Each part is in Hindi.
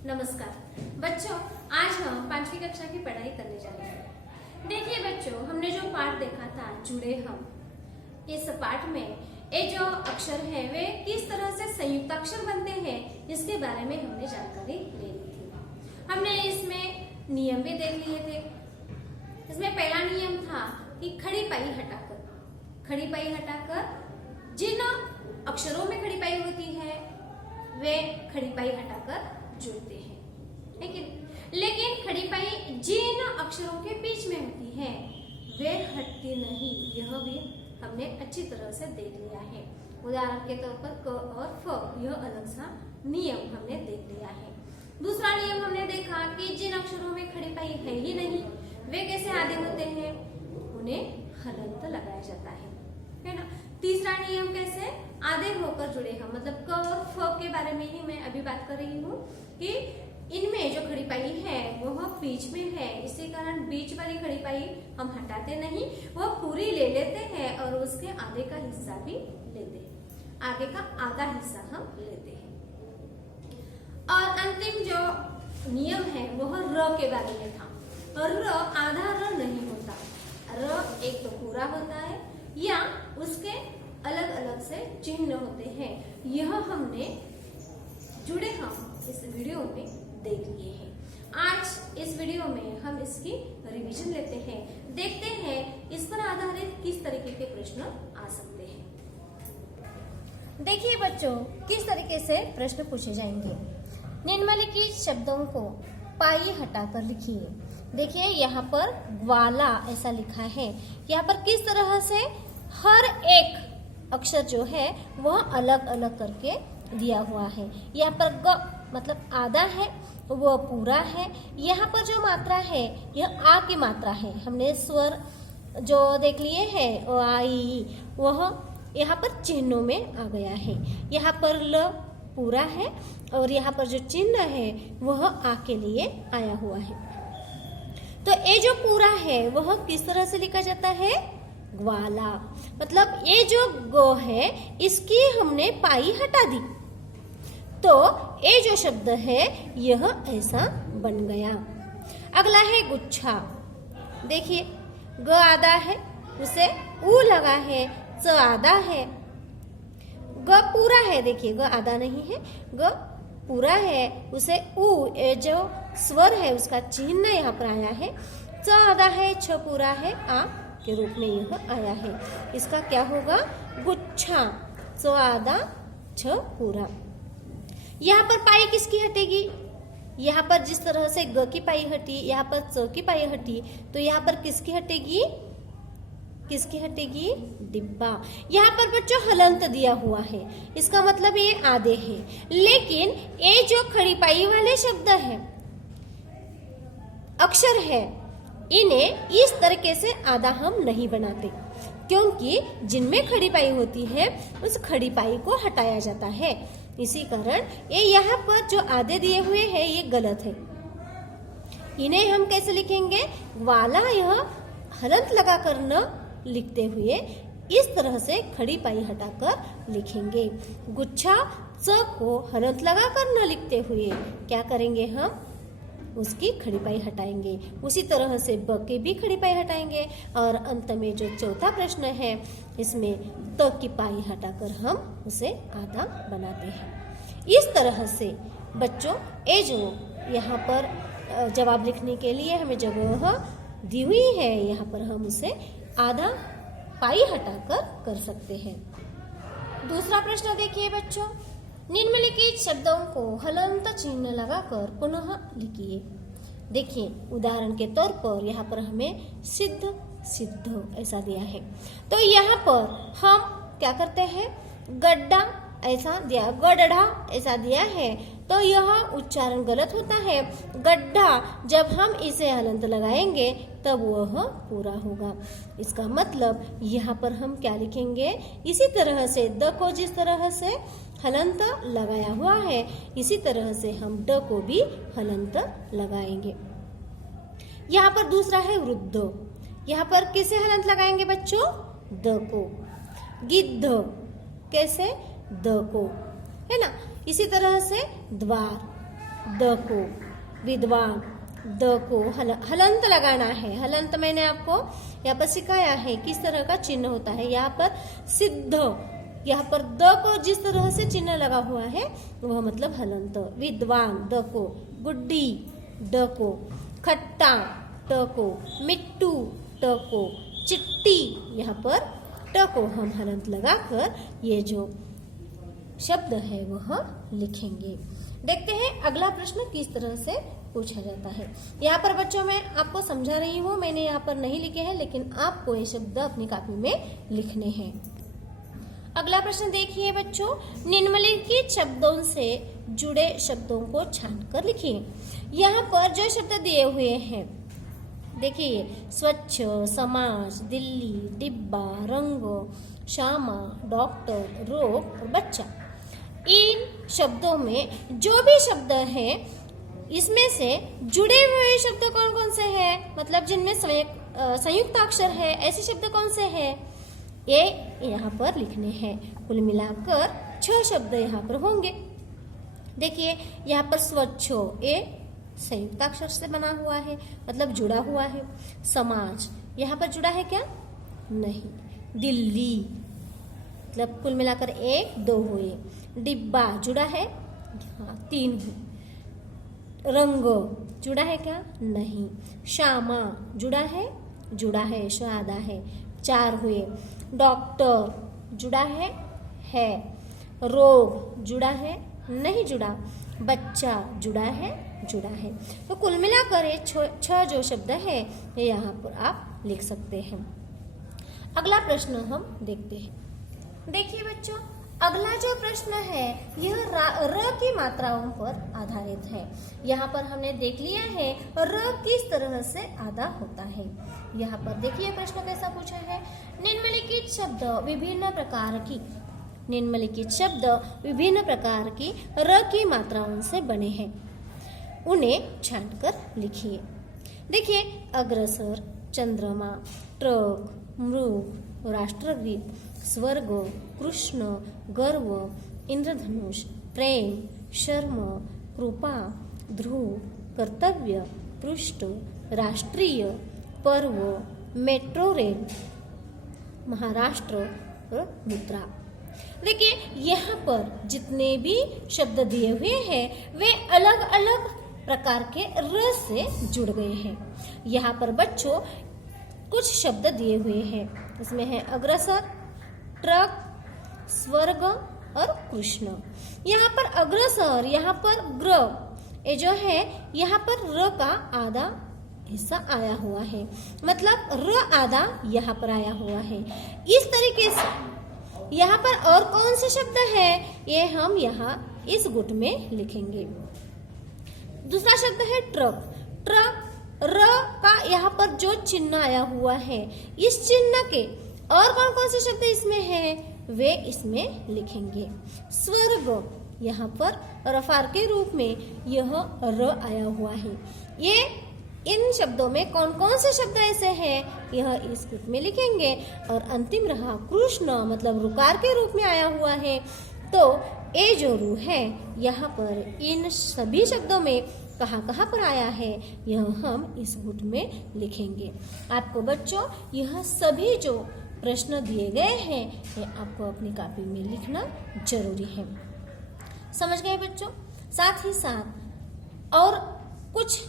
नमस्कार बच्चों, आज हम 5वीं कक्षा की पढ़ाई करने जा रहे हैं। देखिए बच्चों, हमने जो पाठ देखा था जुड़े हम, इस पाठ में ये जो अक्षर है वे किस तरह से संयुक्त अक्षर बनते हैं इसके बारे में हमने जानकारी ले ली थी। हमने इसमें नियम भी देख लिए थे। इसमें पहला नियम था कि खड़ी पाई हटाकर जिन अक्षरों में खड़ी पाई होती है वे खड़ी पाई हटाकर जुड़ते हैं, लेकिन खड़ी पाई जिन अक्षरों के बीच में होती है वे हटती नहीं। यह भी हमने अच्छी तरह से देख लिया है। उदाहरण के तौर पर क और फ, यह अलग सा नियम हमने देख लिया है। दूसरा नियम हमने देखा कि जिन अक्षरों में खड़ी पाई है ही नहीं वे कैसे आधे होते हैं, उन्हें हलंत लगाया जाता है ना। तीसरा नियम कैसे आधे होकर जुड़े हम, मतलब क और फ के बारे में ही मैं अभी बात कर रही हूँ कि इनमें जो खड़ी पाई है वह बीच में है, इसी कारण बीच वाली खड़ी पाई हम हटाते नहीं, वह पूरी ले लेते हैं और उसके आगे का हिस्सा भी लेते हैं, आगे का आधा हिस्सा हम लेते हैं। और अंतिम जो नियम है वह र के बारे में था। र आधा र नहीं होता, र एक तो पूरा होता है या उसके अलग अलग से चिन्ह होते हैं। यह हमने जुड़े हम इस वीडियो में देख लिए हैं। आज इस वीडियो में हम इसकी रिवीजन लेते हैं, देखते हैं इस पर आधारित किस तरीके के प्रश्न आ सकते हैं। देखिए बच्चों, किस तरीके से प्रश्न पूछे जाएंगे। निम्नलिखित शब्दों को पाई हटाकर लिखिए। देखिए यहाँ पर ग्वाला ऐसा लिखा है। यहाँ पर किस तरह से हर एक अक्षर जो है वह अलग अलग करके दिया हुआ है। यहाँ पर ग मतलब आधा है, वह पूरा है। यहाँ पर जो मात्रा है यह आ की मात्रा है। हमने स्वर जो देख लिए हैं ओ आई, वह यहाँ पर चिन्हों में आ गया है। यहाँ पर ल पूरा है और यहाँ पर जो चिन्ह है वह आ के लिए आया हुआ है। तो ये जो पूरा है वह किस तरह से लिखा जाता है, ग्वाला। मतलब ये जो गो है इसकी हमने पाई हटा दी तो ये जो शब्द है यह ऐसा बन गया। अगला है गुच्छा। देखिए ग आधा है, उसे ऊ लगा है, च आधा है, ग पूरा है। देखिए ग आधा नहीं है, ग पूरा है, उसे ऊ जो स्वर है उसका चिन्ह यहाँ पर आया है। च आधा है, छ पूरा है, आ के रूप में यह आया है। इसका क्या होगा, गुच्छा। च आधा छ पूरा। यहाँ पर पाई किसकी हटेगी, यहाँ पर जिस तरह से ग की पाई हटी, यहाँ पर च की पाई हटी, तो यहाँ पर किसकी हटेगी, किसकी हटेगी, डिब्बा। यहाँ पर बच्चों हलंत दिया हुआ है, इसका मतलब ये आधे है। लेकिन ये जो खड़ी पाई वाले शब्द है, अक्षर है, इन्हें इस तरीके से आधा हम नहीं बनाते, क्योंकि जिनमें खड़ी पाई होती है उस खड़ी पाई को हटाया जाता है। इसी कारण ये यहाँ पर जो आधे दिए हुए हैं ये गलत है। इन्हें हम कैसे लिखेंगे, वाला यह हलंत लगाकर न लिखते हुए इस तरह से खड़ी पाई हटाकर लिखेंगे। गुच्छा च को हलंत लगाकर न लिखते हुए क्या करेंगे, हम उसकी खड़ी पाई हटाएंगे। उसी तरह से ब के भी खड़ी पाई हटाएंगे। और अंत में जो चौथा प्रश्न है इसमें त की पाई हटाकर हम उसे आधा बनाते हैं। इस तरह से बच्चों ये जो यहाँ पर जवाब लिखने के लिए हमें जगह दी हुई है, यहाँ पर हम उसे आधा पाई हटाकर कर सकते हैं। दूसरा प्रश्न देखिए बच्चों, निम्नलिखित शब्दों को हलंत चिन्ह लगाकर पुनः लिखिए। देखिए उदाहरण के तौर पर यहाँ पर हमें सिद्ध सिद्ध ऐसा दिया है, तो यहाँ पर हम क्या करते हैं, गड्ढा ऐसा दिया, गड्ढा ऐसा दिया है, तो यह उच्चारण गलत होता है। गड्ढा जब हम इसे हलंत लगाएंगे तब वह पूरा होगा। इसका मतलब यहाँ पर हम क्या लिखेंगे, इसी तरह से द को जिस तरह से हलंत लगाया हुआ है इसी तरह से हम ड को भी हलंत लगाएंगे। यहाँ पर दूसरा है वृद्ध। यहाँ पर किसे हलंत लगाएंगे बच्चों, द को। गिद्ध कैसे, द को, है ना। इसी तरह से द्वार, द को, विद्वान, द को हलंत लगाना है। हलंत मैंने आपको यहाँ पर सिखाया है किस तरह का चिन्ह होता है। यहाँ पर सिद्ध, यहाँ पर द को जिस तरह से चिन्ह लगा हुआ है वह मतलब हलंत। विद्वान द को, गुड्डी ड को, खट्टा ट को, मिट्टू ट को, चिट्टी यहाँ पर ट को हम हलंत लगाकर ये जो शब्द है वह लिखेंगे। देखते हैं अगला प्रश्न किस तरह से पूछा जाता है। यहाँ पर बच्चों मैं आपको समझा रही हूँ, मैंने यहाँ पर नहीं लिखे हैं, लेकिन आपको ये शब्द अपनी कॉपी में लिखने हैं। अगला प्रश्न देखिए बच्चों, निम्नलिखित शब्दों से जुड़े शब्दों को छांटकर लिखिए। यहाँ पर जो शब्द दिए हुए हैं देखिए, स्वच्छ, समाज, दिल्ली, डिब्बा, रंग, श्यामा, डॉक्टर, रोग और बच्चा। इन शब्दों में जो भी शब्द है इसमें से जुड़े हुए शब्द कौन कौन से हैं, मतलब जिनमें संयुक्त अक्षर है, ऐसे शब्द कौन से हैं, ये यहाँ पर लिखने हैं। कुल मिलाकर 6 शब्द यहाँ पर होंगे। देखिए यहाँ पर स्वच्छ, ये संयुक्त अक्षर से बना हुआ है, मतलब जुड़ा हुआ है। समाज यहाँ पर जुड़ा है क्या, नहीं। दिल्ली मतलब कुल मिलाकर 1 2 हुए। डिब्बा जुड़ा है, हाँ 3 हुए। रंग जुड़ा है क्या, नहीं। श्यामा जुड़ा है, शो आधा है, 4 हुए। डॉक्टर जुड़ा है। रोग जुड़ा है, नहीं जुड़ा। बच्चा जुड़ा है। तो कुल मिलाकर 6 जो शब्द है ये यहाँ पर आप लिख सकते हैं। अगला प्रश्न हम देखते हैं। देखिए बच्चों, अगला जो प्रश्न है यह र की मात्राओं पर आधारित है। यहाँ पर हमने देख लिया है र किस तरह से आधा होता है। यहाँ पर देखिए प्रश्न कैसा पूछा है, निम्नलिखित शब्द विभिन्न प्रकार की र की मात्राओं से बने हैं, उन्हें छांटकर लिखिए। देखिए, अग्रसर, चंद्रमा, ट्रक, मृग, राष्ट्रगीत, स्वर्ग, कृष्ण, गर्व, इंद्रधनुष, प्रेम, शर्म, कृपा, ध्रुव, कर्तव्य, पृष्ठ, राष्ट्रीय, पर्व, मेट्रो रेल, महाराष्ट्र और मुद्रा। देखिए यहाँ पर जितने भी शब्द दिए हुए हैं वे अलग अलग प्रकार के र से जुड़ गए हैं। यहाँ पर बच्चों कुछ शब्द दिए हुए हैं, इसमें है अग्रसर, ट्रक, स्वर्ग और कृष्ण। यहाँ पर अग्रसर, यहाँ पर ग्र, ये जो है यहाँ पर र का आधा हिस्सा आया हुआ है, मतलब र आधा यहाँ पर आया हुआ है। इस तरीके से यहाँ पर और कौन से शब्द है ये हम यहाँ इस गुट में लिखेंगे। दूसरा शब्द है ट्रक। ट्रक र का यहाँ पर जो चिन्ह आया हुआ है, इस चिन्ह के और कौन कौन से शब्द इसमें हैं वे इसमें लिखेंगे। स्वर्ग, यहाँ पर रफार के रूप में यह र आया हुआ है। ये इन शब्दों में कौन कौन से शब्द ऐसे हैं यह इस गुट में लिखेंगे। और अंतिम रहा कृष्ण, मतलब रुकार के रूप में आया हुआ है, तो ए जो रू है यहाँ पर इन सभी शब्दों में कहाँ कहाँ पर आया है यह हम इस गुट में लिखेंगे। आपको बच्चों यह सभी जो प्रश्न दिए गए हैं ये आपको अपनी कॉपी में लिखना जरूरी है। समझ गए बच्चों? साथ ही साथ और कुछ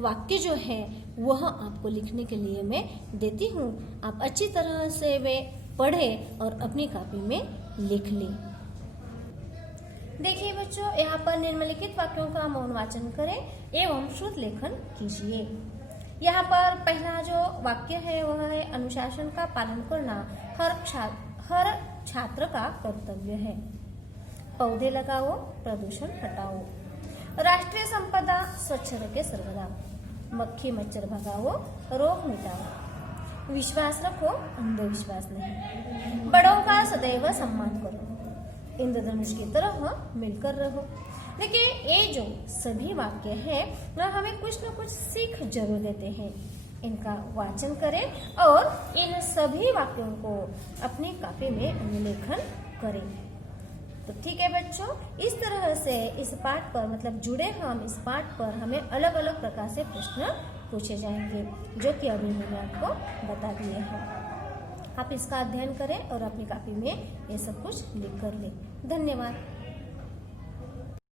वाक्य जो है वह आपको लिखने के लिए मैं देती हूँ, आप अच्छी तरह से वे पढ़ें और अपनी कॉपी में लिख लें। देखिए बच्चों, यहाँ पर निम्नलिखित वाक्यों का मौन वाचन करें एवं श्रुत लेखन कीजिए। यहाँ पर पहला जो वाक्य है वह है अनुशासन का पालन करना हर छात्र का कर्तव्य है। पौधे लगाओ, प्रदूषण हटाओ। राष्ट्रीय संपदा स्वच्छ रखे सर्वदा। मक्खी मच्छर भगाओ, रोग मिटाओ। विश्वास रखो, अंधविश्वास नहीं। बड़ों का सदैव सम्मान करो। इंद्रधनुष की तरह मिलकर रहो। देखिए ये जो सभी वाक्य है वह हमें कुछ न कुछ सीख जरूर देते हैं। इनका वाचन करें और इन सभी वाक्यों को अपनी कॉपी में अनुलेखन करें। तो ठीक है बच्चों, इस तरह से इस पाठ पर मतलब जुड़े हम इस पाठ पर हमें अलग अलग प्रकार से प्रश्न पूछे जाएंगे, जो कि अभी मैंने आपको बता दिए हैं। आप इसका अध्ययन करें और अपनी कॉपी में ये सब कुछ लिख कर लें। धन्यवाद।